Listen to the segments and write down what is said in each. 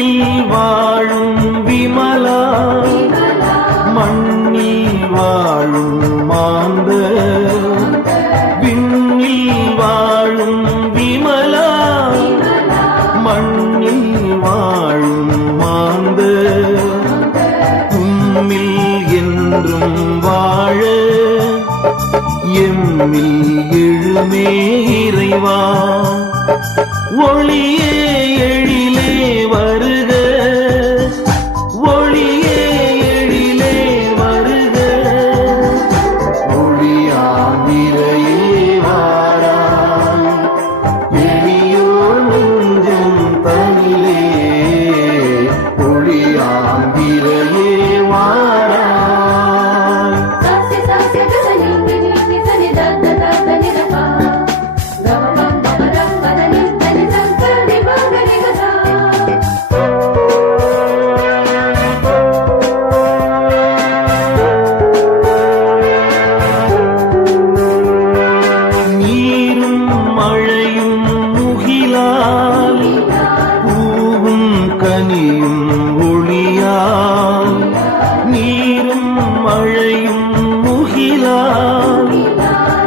விண்ணில் வாழும் விமலா. மண்ணில் வாழும் மாந்த. விண்ணில் வாழும் விமலா. மண்ணில் வாழும் மாந்த. உம்மில் என்றும் வாழ. எம்மில் எழுமே இறைவா. ஒளியே எழிலே பூவும் கனியும் ஒளியால் நீரும் மழையும் முகிலால்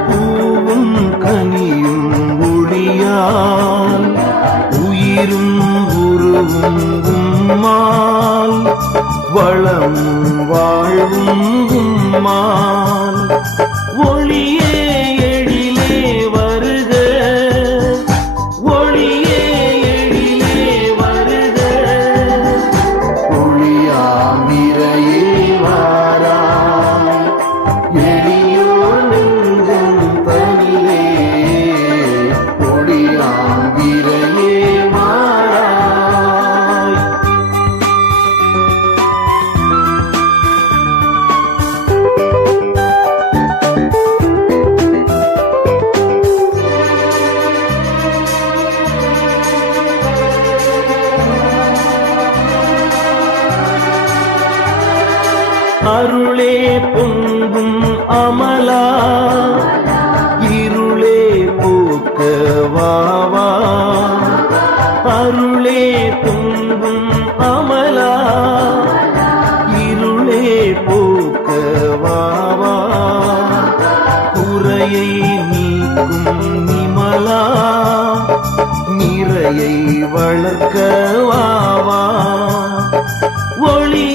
பூவும் கனியும் ஒளியால் உயிரும் உருவும் உம்மால் வளம் வாழ்வும் உம்மால். ஒளியே அருளே பொங்கும் அமலா. இருளே போக்க வாவா. அருளே பொங்கும் அமலா. இருளே போக்க வாவா. குறையை நீக்கும் நிமலா. நிறையை வளர்க்க வாவா. ஒளியே